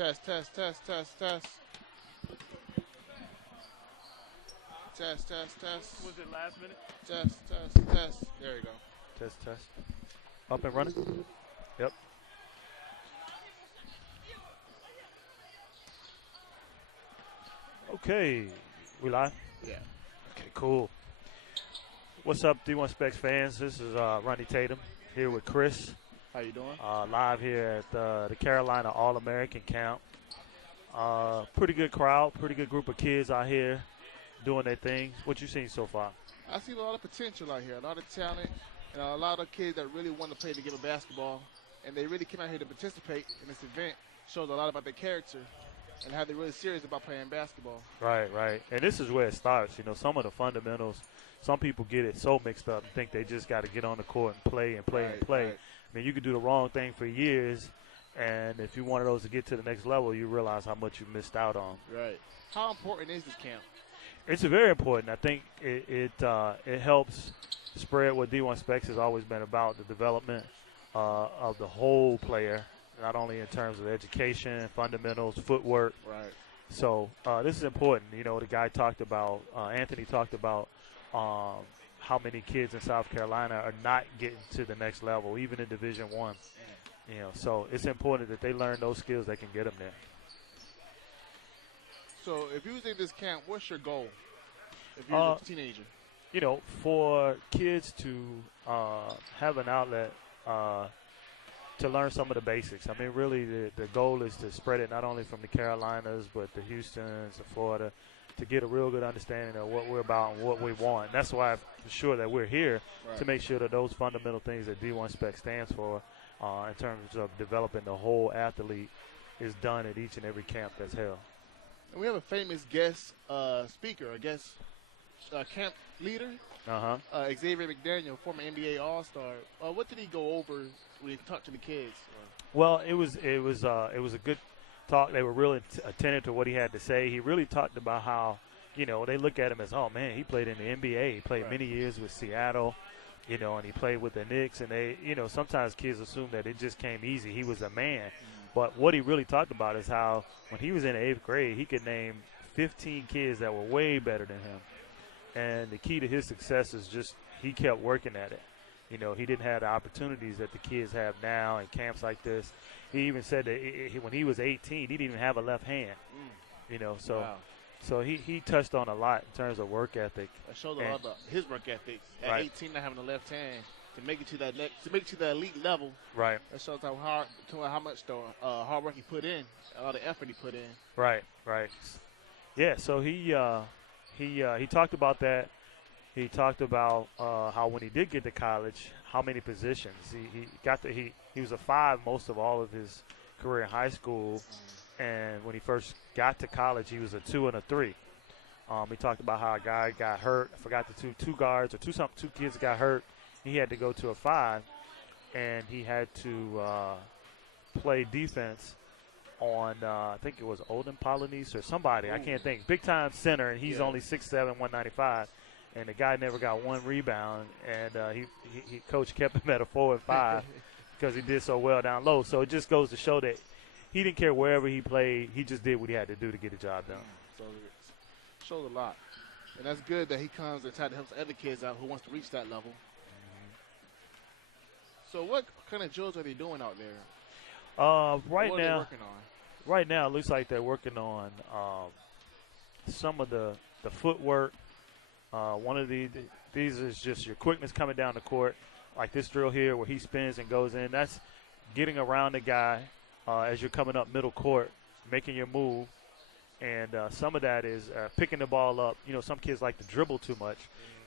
Test, test, test, test, test. Test, test, test. Was it last minute? Test, test, test. There you go. Test, test. Up and running. Yep. Okay. We live? Yeah. Okay, cool. What's up, D1Spects fans? This is Ronnie Tatum here with Chris. How you doing? Live here at the Carolina All-American Camp. Pretty good crowd, pretty good group of kids out here doing their thing. What you seen so far? I see a lot of potential out here, a lot of talent, and a lot of kids that really want to play the game of basketball, and they really came out here to participate in this event. Shows a lot about their character and how they're really serious about playing basketball. Right, right. And this is where it starts. You know, some of the fundamentals, some people get it so mixed up and think they just got to get on the court and play and play and play. Right. I mean, you could do the wrong thing for years, and if you wanted those to get to the next level, you realize how much you missed out on. Right. How important is this camp? It's very important. I think it helps spread what D1Spects has always been about, the development of the whole player, not only in terms of education, fundamentals, footwork. Right. So this is important. You know, the guy talked about, Anthony talked about how many kids in South Carolina are not getting to the next level, even in Division I. You know, so it's important that they learn those skills that can get them there. So if you was in this camp, what's your goal if you're a teenager? You know, for kids to have an outlet to learn some of the basics. I mean, really the goal is to spread it not only from the Carolinas but the Houstons, the Florida, to get a real good understanding of what we're about and what we want. And that's why I'm sure that we're here, right, to make sure that those fundamental things that D1Spec stands for in terms of developing the whole athlete is done at each and every camp that's held. And we have a famous guest speaker, I guess, camp leader, Xavier McDaniel, former NBA All-Star. What did he go over when he talked to the kids? Well, it was a good talk. They were really attentive to what he had to say. He really talked about how, you know, they look at him as, oh man, he played in the NBA. He played many years with Seattle, you know, and he played with the Knicks. And they, you know, sometimes kids assume that it just came easy. He was a man. But what he really talked about is how when he was in the 8th grade, he could name 15 kids that were way better than him. And the key to his success is just he kept working at it. You know, he didn't have the opportunities that the kids have now in camps like this. He even said that when he was 18, he didn't even have a left hand. You know, so so he touched on a lot in terms of work ethic. That shows a lot about his work ethic. At 18, not having a left hand. To make it to that elite level, right? That shows how much the hard work he put in, a lot of effort he put in. Right. Yeah. So he talked about that. He talked about how when he did get to college, how many positions he was a 5 most of all of his career in high school, and when he first got to college, he was a 2 and a 3. He talked about how a guy got hurt. I forgot the two guards or two kids got hurt. He had to go to a 5, and he had to play defense on, I think it was Olden Polynice or somebody. Ooh. I can't think. Big-time center, and he's only 6'7", 195. And the guy never got one rebound, and coach kept him at a 4 and 5 because he did so well down low. So it just goes to show that he didn't care wherever he played. He just did what he had to do to get the job done. So it shows a lot. And that's good that he comes and tries to help other kids out who wants to reach that level. So what kind of drills are they doing out there? Right what are now, they working on? Right now, it looks like they're working on some of the footwork. One of these is just your quickness coming down the court, like this drill here where he spins and goes in. That's getting around the guy as you're coming up middle court, making your move. And some of that is picking the ball up. You know, some kids like to dribble too much.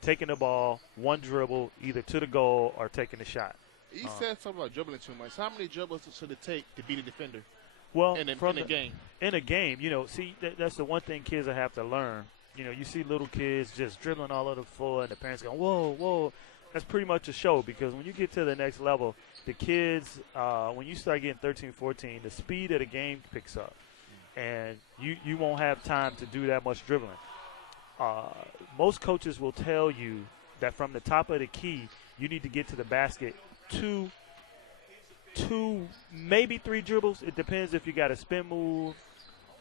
Taking the ball, one dribble, either to the goal or taking the shot. He said something about dribbling too much. How many dribbles should it take to beat a defender? Well, in a game. In a game, you know, see, that's the one thing kids will have to learn. You know, you see little kids just dribbling all over the floor, and the parents go, whoa, whoa. That's pretty much a show because when you get to the next level, the kids, when you start getting 13, 14, the speed of the game picks up. And you won't have time to do that much dribbling. Most coaches will tell you that from the top of the key, you need to get to the basket 2 2, maybe 3 dribbles. It depends if you got a spin move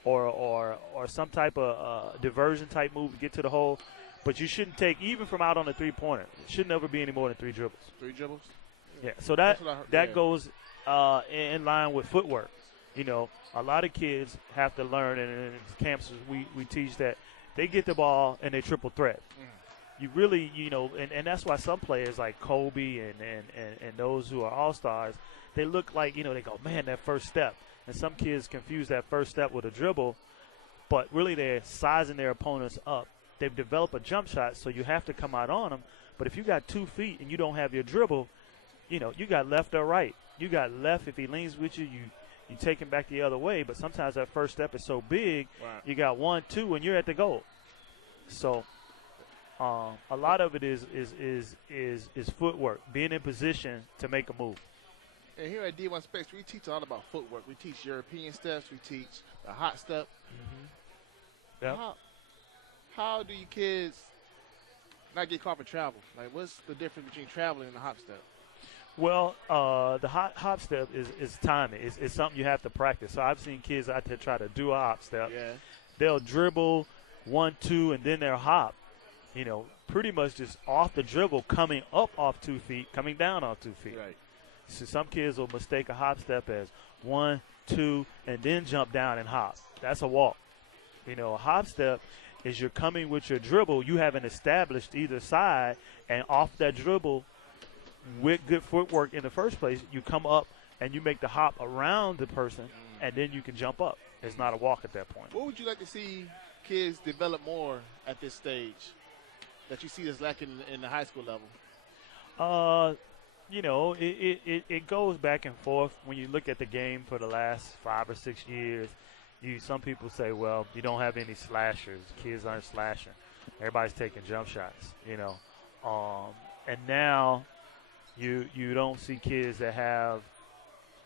or some type of diversion type move to get to the hole. But you shouldn't take, even from out on the three-pointer, it should never be any more than 3 dribbles. 3 dribbles? Yeah, so that goes in line with footwork. You know, a lot of kids have to learn, and in camps we teach that they get the ball and they triple threat. You really, you know, and that's why some players like Kobe and those who are all-stars, they look like, you know, they go, man, that first step. And some kids confuse that first step with a dribble, but really they're sizing their opponents up. They've developed a jump shot, so you have to come out on them. But if you got 2 feet and you don't have your dribble, you know, you got left or right. You got left. If he leans with you, you take him back the other way. But sometimes that first step is so big, right. You got 1, 2, and you're at the goal. So a lot of it is footwork, being in position to make a move. And here at D1Spects, we teach a lot about footwork. We teach European steps. We teach the hot step. Mm-hmm. Yep. How do you kids not get caught for travel? Like, what's the difference between traveling and the hop step? Well, the hop step is timing. It's something you have to practice. So I've seen kids out there try to do a hop step. Yeah. They'll dribble 1, 2, and then they'll hop. You know, pretty much just off the dribble, coming up off 2 feet, coming down off 2 feet. Right. So some kids will mistake a hop step as 1, 2, and then jump down and hop. That's a walk. You know, a hop step is you're coming with your dribble. You haven't established either side, and off that dribble with good footwork in the first place, you come up and you make the hop around the person, and then you can jump up. It's not a walk at that point. What would you like to see kids develop more at this stage that you see that's lacking in the high school level? You know, it goes back and forth. When you look at the game for the last 5 or 6 years, some people say, well, you don't have any slashers. Kids aren't slashing. Everybody's taking jump shots, you know. And now you don't see kids that have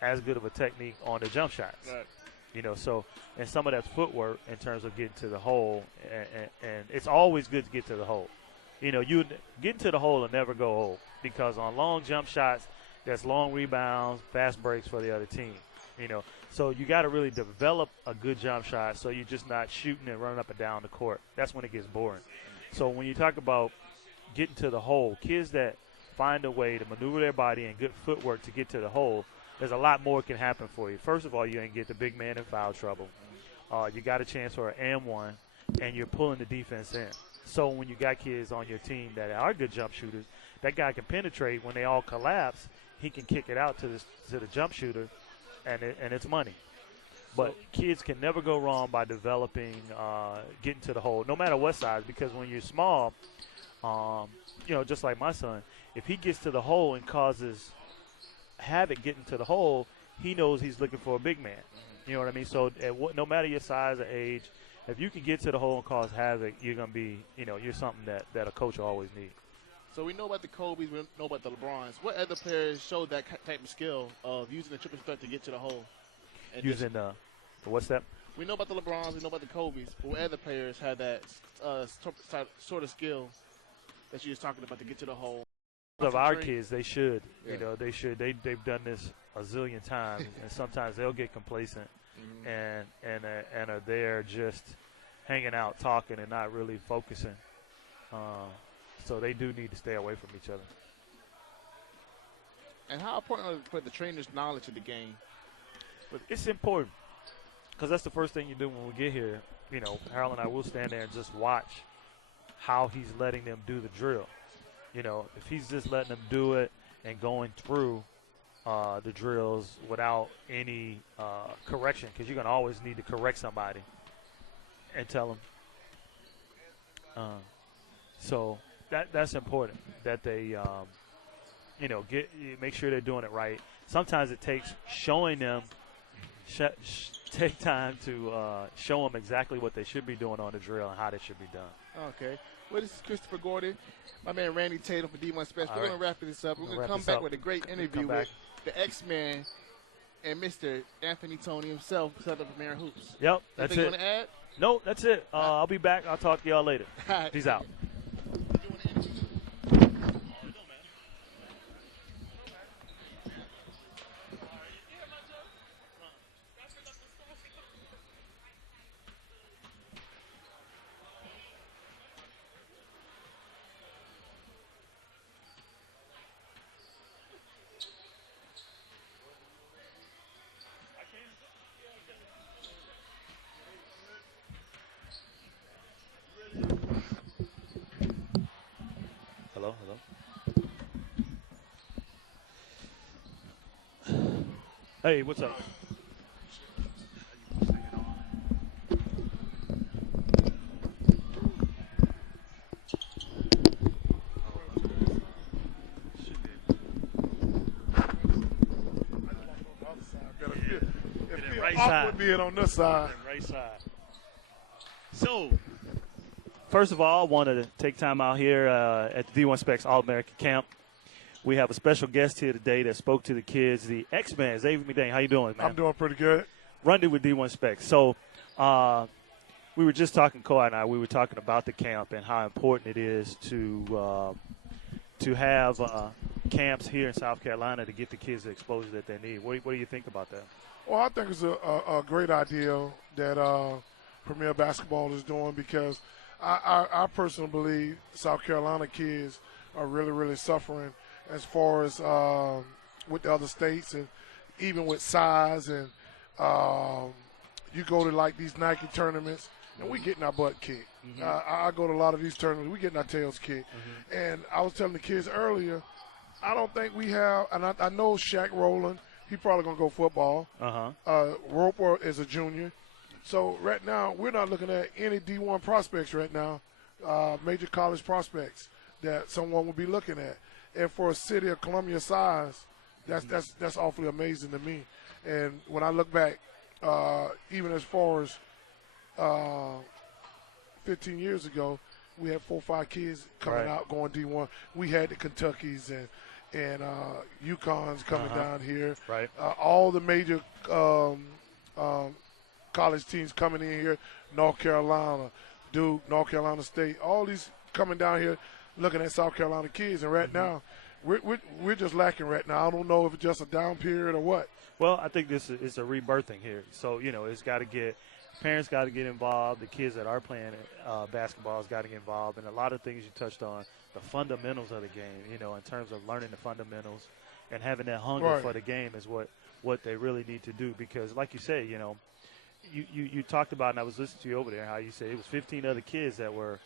as good of a technique on the jump shots. Right. You know, so, and some of that's footwork in terms of getting to the hole, and it's always good to get to the hole. You know, you getting to the hole will never go old, because on long jump shots, there's long rebounds, fast breaks for the other team. You know, so you got to really develop a good jump shot so you're just not shooting and running up and down the court. That's when it gets boring. So when you talk about getting to the hole, kids that find a way to maneuver their body and good footwork to get to the hole, there's a lot more can happen for you. First of all, you ain't get the big man in foul trouble. You got a chance for an and-one, and you're pulling the defense in. So when you got kids on your team that are good jump shooters, that guy can penetrate. When they all collapse, he can kick it out to the jump shooter, and it's money. But kids can never go wrong by developing, getting to the hole, no matter what size, because when you're small, you know, just like my son, if he gets to the hole and causes havoc getting to the hole, he knows he's looking for a big man. You know what I mean? So no matter your size or age, if you can get to the hole and cause havoc, you're going to be, you know, you're something that a coach will always need. So we know about the Kobe's, we know about the LeBrons. What other players showed that type of skill of using the triple threat to get to the hole? Using the what's that? We know about the LeBrons, we know about the Kobe's, but what other players had that sort of skill that you was talking about to get to the hole? Of our kids, they should. Yeah. You know, they should. They've done this a zillion times, and sometimes they'll get complacent and are there just hanging out, talking, and not really focusing. So they do need to stay away from each other. And how important is it for the trainer's knowledge of the game? But it's important, because that's the first thing you do when we get here. You know, Harold and I will stand there and just watch how he's letting them do the drill. You know, if he's just letting them do it and going through the drills without any correction, because you're going to always need to correct somebody and tell them. So that's important, that they, you know, make sure they're doing it right. Sometimes it takes showing them, take time to show them exactly what they should be doing on the drill and how they should be done. Okay. Well, this is Christopher Gordon, my man Randy Tatum for D1Spects. We're going to wrap this up. We're going to come back with a great interview with the X-Man and Mr. Anthony Tony himself, Southern Premier Hoops. Yep, that's it. You want to add? No, that's it. I'll be back. I'll talk to y'all later. Peace out. Hey, what's up? Right side. Awkward being on this side. Right side. So, first of all, I wanted to take time out here at the D1Spects All-American Camp. We have a special guest here today that spoke to the kids, the X-Man, Xavier McDaniel. How you doing, man? I'm doing pretty good. Rundy with D1Spects. So, we were just talking, Kawhi and I, we were talking about the camp and how important it is to have camps here in South Carolina to get the kids the exposure that they need. What do you think about that? Well, I think it's a great idea that Premier Basketball is doing because I personally believe South Carolina kids are really, really suffering as far as with the other states and even with size. And you go to, like, these Nike tournaments, and we getting our butt kicked. I go to a lot of these tournaments. We getting our tails kicked. And I was telling the kids earlier, I don't think we have – and I know Shaq Rowland – he probably going to go football. Roper is a junior. So right now, we're not looking at any D1 prospects right now, major college prospects that someone will be looking at. And for a city of Columbia size, that's awfully amazing to me. And when I look back, even as far as 15 years ago, we had 4 or 5 kids coming out going D1. We had the Kentuckys and UConn's coming down here. Right. All the major college teams coming in here, North Carolina, Duke, North Carolina State, all these coming down here looking at South Carolina kids. And right now, we're just lacking right now. I don't know if it's just a down period or what. Well, I think this is a rebirthing here. So, it's got to get – parents got to get involved. The kids that are playing basketball has got to get involved. And a lot of things you touched on, the fundamentals of the game, in terms of learning the fundamentals and having that hunger for the game is what they really need to do. Because, like you say, you talked about, and I was listening to you over there, how you said it was 15 other kids that were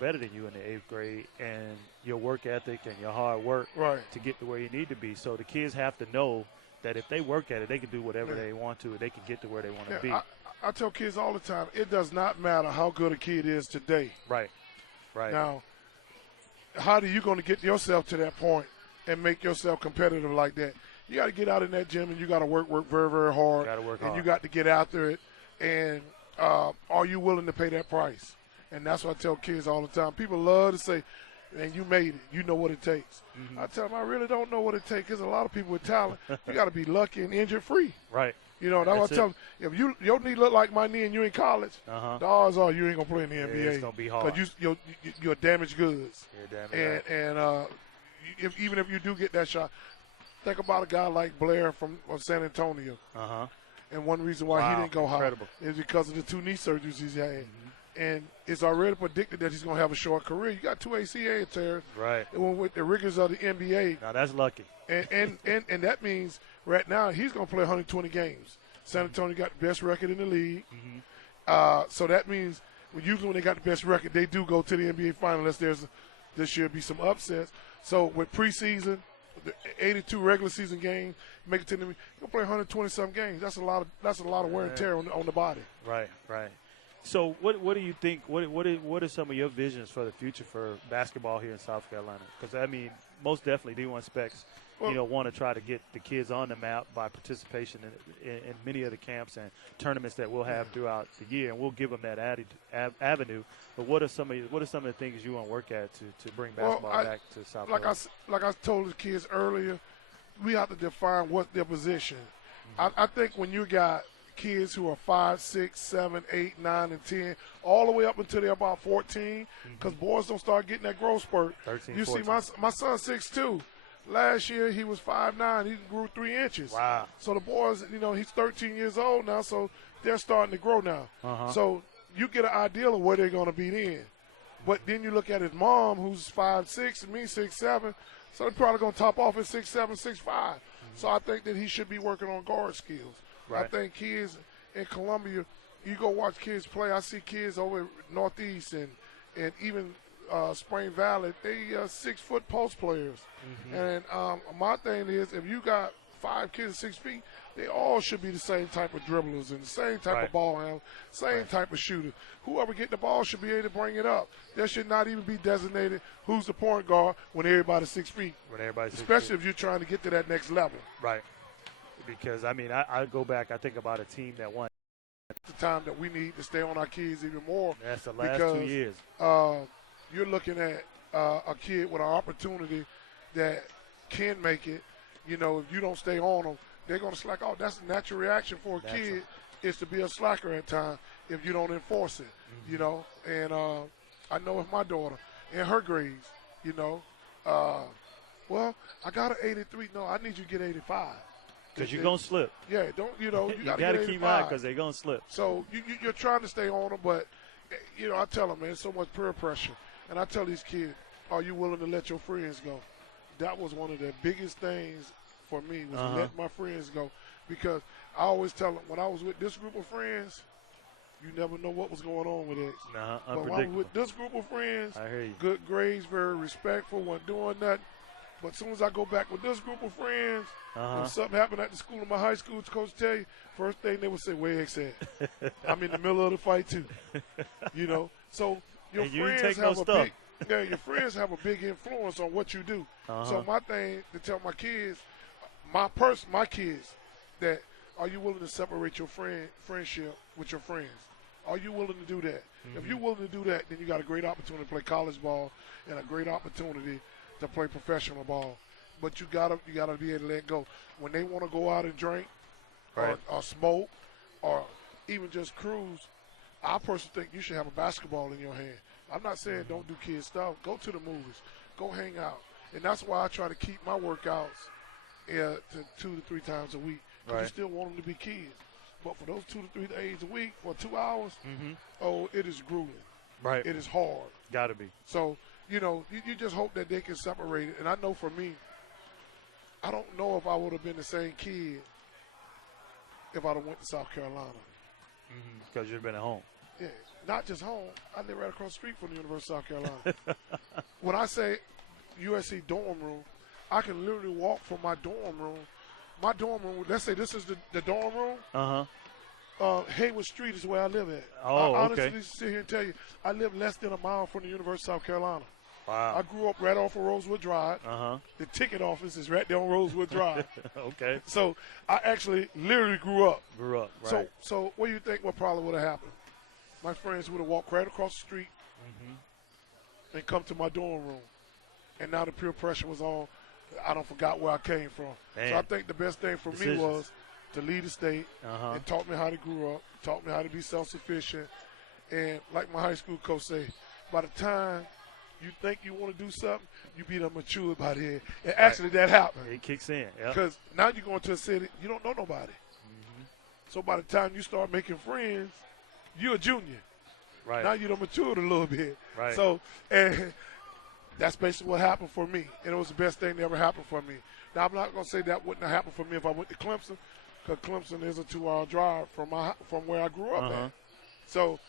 better than you in the 8th grade, and your work ethic and your hard work to get to where you need to be. So the kids have to know that if they work at it, they can do whatever they want to, and they can get to where they want to be. I tell kids all the time, it does not matter how good a kid is today. Right. Now, how are you going to get yourself to that point and make yourself competitive like that? You got to get out in that gym and you got to work very, very hard. You got to get after it. And are you willing to pay that price? And that's what I tell kids all the time. People love to say, man, you made it. You know what it takes. I tell them, I really don't know what it takes. There's a lot of people with talent. You got to be lucky and injury-free. Right. That's what I tell them. If your knee look like my knee and you in college, the odds are you ain't going to play in the NBA. It's going to be hard. Because you're damaged goods. And even if you do get that shot, think about a guy like Blair from San Antonio. And one reason why he didn't go high is because of the 2 knee surgeries he's had. And it's already predicted that he's going to have a short career. You got 2 ACL tears. Right. And with the rigors of the NBA. Now, that's lucky. And that means right now he's going to play 120 games. San Antonio got the best record in the league. So that means usually when they got the best record, they do go to the NBA final unless there's this year be some upsets. So with preseason, the 82 regular season games, make it to the he'll play 120-some games. That's a lot of wear and tear on the body. Right. So what do you think? What are some of your visions for the future for basketball here in South Carolina? Because most definitely D1Spects, want to try to get the kids on the map by participation in many of the camps and tournaments that we'll have throughout the year, and we'll give them that avenue. But what are some of the things you want to work at to bring basketball back to South Carolina? Like I told the kids earlier, we have to define what their position. I think when you got kids who are 5, 6, 7, 8, 9, and 10, all the way up until they're about 14, because boys don't start getting that growth spurt. 13, you 14. see, my son's 6'2". Last year he was 5'9". He grew 3 inches. Wow. So the boys, he's 13 years old now, so they're starting to grow now. So you get an idea of where they're going to be then. But then you look at his mom, who's 5'6", and me 6'7", so they're probably going to top off at 6'7", 6'5". So I think that he should be working on guard skills. Right. I think kids in Columbia, you go watch kids play. I see kids over at Northeast and even Spring Valley. They 6-foot post players. And my thing is, if you got 5 kids at 6 feet, they all should be the same type of dribblers and the same type Right. of ball handler, same Right. type of shooter. Whoever get the ball should be able to bring it up. There should not even be designated who's the point guard when everybody's 6 feet, When everybody's 6 especially feet. if you're trying to get to that next level. Right. Because, I mean, I go back, I think about a team that won. The time that we need to stay on our kids even more. That's the last because, 2 years. You're looking at a kid with an opportunity that can make it. You know, if you don't stay on them, they're going to slack off. That's the natural reaction for a kid is to be a slacker at times if you don't enforce it, you know. And I know with my daughter in her grades, you know, well, I got an 83. No, I need you to get 85. Because you're going to slip. Yeah, don't, you know, you got to to keep high because they're going to slip. So you're trying to stay on them, but, you know, I tell them, man, it's so much peer pressure. And I tell these kids, are you willing to let your friends go? That was one of the biggest things for me was to let my friends go. Because I always tell them, when I was with this group of friends, you never know what was going on with it. But when I was with this group of friends, I hear you. good grades, very respectful, wasn't doing nothing. But as soon as I go back with this group of friends, when something happened at the school in my high school, coach tell you, first thing they would say, where X at? I'm in the middle of the fight too. You know? So your friends have your friends have a big influence on what you do. So my thing to tell my kids, my kids, that are you willing to separate your friendship with your friends? Are you willing to do that? If you're willing to do that, then you got a great opportunity to play college ball and a great opportunity to play professional ball. But you gotta be able to let go. When they want to go out and drink or smoke or even just cruise, I personally think you should have a basketball in your hand. I'm not saying don't do kid stuff. Go to the movies. Go hang out. And that's why I try to keep my workouts to 2 to 3 times a week. Because you still want them to be kids. But for those 2 to 3 days a week for 2 hours, it is grueling. Right. It is hard. Got to be. So, you know, you just hope that they can separate it. And I know for me, I don't know if I would have been the same kid if I'd have went to South Carolina. Because you've been at home. Yeah, not just home. I live right across the street from the University of South Carolina. When I say USC dorm room, I can literally walk from my dorm room. My dorm room, let's say this is the dorm room. Haywood Street is where I live at. Oh, I honestly sit here and tell you, I live less than a mile from the University of South Carolina. Wow. I grew up right off of Rosewood Drive. The ticket office is right there on Rosewood Drive. Okay. So I actually literally grew up. Right. So what do you think what probably would have happened? My friends would have walked right across the street and come to my dorm room. And now the peer pressure was on. I don't forgot where I came from. Man. So I think the best thing for me was to lead the state and taught me how to grow up, taught me how to be self-sufficient. And like my high school coach say, by the time you think you want to do something, you be done matured by then. And actually that happened. It kicks in. Because now you're going to a city, you don't know nobody. So by the time you start making friends, you're a junior. Right. Now you done matured a little bit. Right. So, and that's basically what happened for me. And it was the best thing that ever happened for me. Now, I'm not going to say that wouldn't have happened for me if I went to Clemson, because Clemson is a 2-hour drive from where I grew up at. So,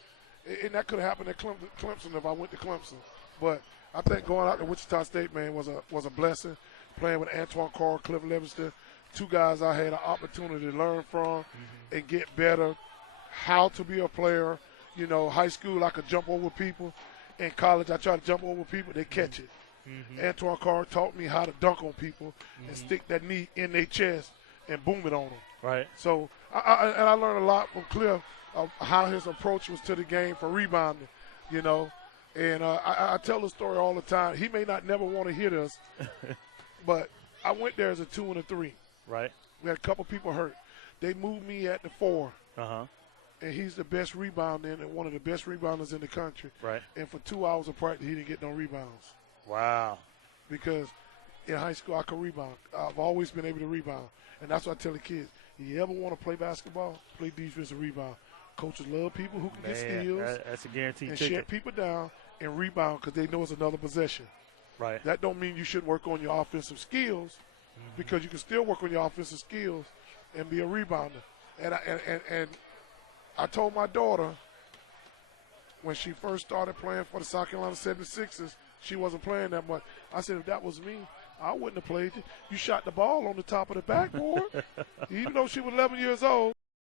and that could have happened at Clemson if I went to Clemson. But I think going out to Wichita State, man, was a blessing. Playing with Antoine Carr, Cliff Livingston, 2 guys I had an opportunity to learn from and get better, how to be a player. You know, high school, I could jump over people. In college, I try to jump over people, they catch it. Antoine Carr taught me how to dunk on people and stick that knee in their chest and boom it on them. Right. So, I learned a lot from Cliff of how his approach was to the game for rebounding, you know. And I tell the story all the time. He may not never want to hit us, but I went there as a 2 and a 3. Right. We had a couple people hurt. They moved me at the 4. And he's the best rebounder and one of the best rebounders in the country. Right. And for 2 hours of practice, he didn't get no rebounds. Wow. Because in high school, I could rebound. I've always been able to rebound. And that's what I tell the kids. You ever want to play basketball, play defense and rebound. Coaches love people who can get steals. That's a guaranteed and ticket. shut people down and rebound because they know it's another possession. Right. That don't mean you shouldn't work on your offensive skills because you can still work on your offensive skills and be a rebounder. And I told my daughter when she first started playing for the South Carolina 76ers, she wasn't playing that much. I said, if that was me, I wouldn't have played you. You shot the ball on the top of the backboard. Even though she was 11 years old,